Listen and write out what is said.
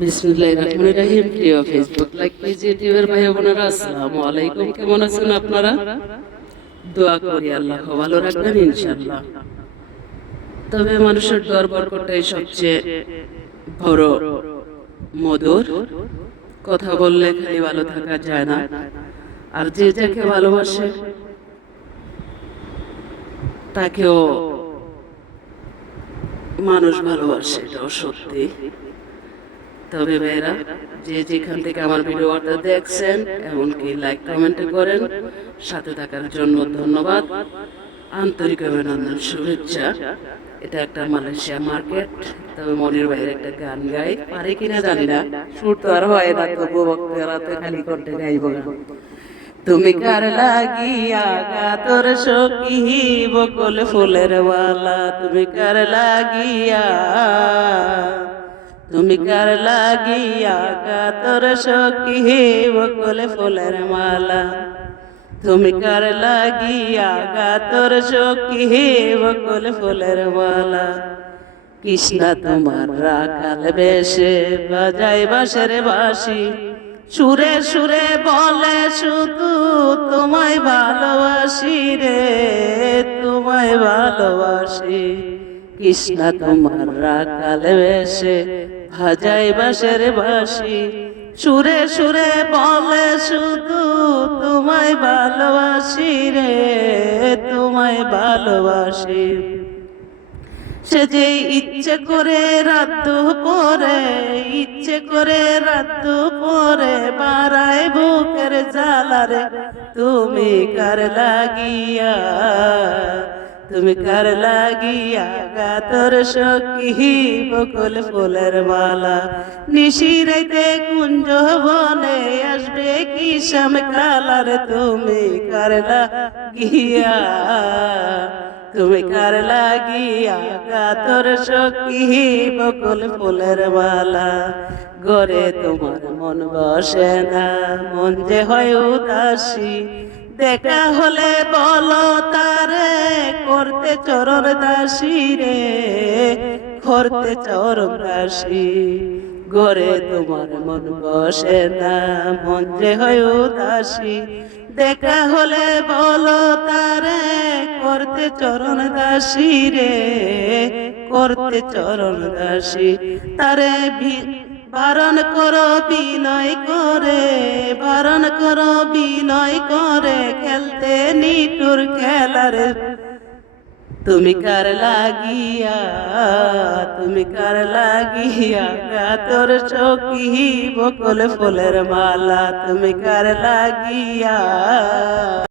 বিসমিল্লাহির রহমানির রহিম। প্রিয় ফেসবুক লাইক পেজ ইউটিউবের ভাই বোনেরা, আসসালামু আলাইকুম। কেমন আছেন আপনারা? দোয়া করি আল্লাহ ভালো রাখবেন ইনশাআল্লাহ। তবে মানুষের দোয়ার বরকতটাই সবচেয়ে বড় মধুর। কথা বললে খালি ভালো থাকা যায় না, আর যে যাকে ভালোবাসে তাকেও মানুষ ভালোবাসে, এটাও সত্যি। তবে ভাইরা, যে যেখান থেকে আমার ভিডিওটা দেখছেন, এমনকি লাইক কমেন্ট করেন, সাথে থাকার জন্য ধন্যবাদ, আন্তরিক অভিনন্দন, শুভেচ্ছা। এটা একটা মালয়েশিয়া মার্কেট। তবে মনির ভাইয়ের একটা গান গাই, পারে কিনা জানি না, সুর তো আর হয় না, তবু বক্তারাতে খালি কণ্ঠে গাইব গান। তুমি কার লাগিয়া গাতর সখী বকুল ফুলের মালা, তুমি কার লাগিয়া, তুমি কার লাগিয়া গাতর সখী বকুল ফুলের মালা, তুমি কার লাগিয়া গাতর সখী বকুল ফুলের মালা। কৃষ্ণা তোমার রাখাল বেশে বাজাই বাঁশের বাঁশি, সুরে সুরে বলে শুধু তোমায় ভালোবাসি রে, তোমায় ভালোবাসি। কৃষ্ণা তোমার রাখাল বেশে বাজাই বাঁশের বাঁশি, সুরে সুরে বলে শুধু তোমায় ভালোবাসি রে, তোমায় ভালোবাসি। সে যে ইচ্ছে করে রাত পরে, ইচ্ছে করে রাত পরে বাড়ায় বুকের জ্বালারে, তুমি কার লাগিয়া, তুমি কার লাগিয়া গাতর সখী বকুল ফুলের মালা। নিশিরাইতে কুঞ্জ বনে আসবে কি শ্যাম কালার, তুমি কার লাগিয়া, তুমি কার লাগিয়া গাতর সখী বকুল ফুলের মালা। গরে তোমার মন বসে না, মন যে হয় উদাসী, দেখা হলে বলো তারে করতে চরণ দাসী রে, করতে চরণ দাসী। গরে তোমার মন বসে না, মন যে হয় উদাসী, দেখা হলে বলো তারে করতে চরণ দাসী রে, করতে চরণ দাসী। তারে বারণ করো বিনয় করে, বারণ করো বিনয় করে, খেলতে নিটুর খেলারে, তুমি কার লাগিয়া, তুমি কার লাগিয়া গাতর সখী বকুল ফুলের মালা, তুমি কার লাগিয়া।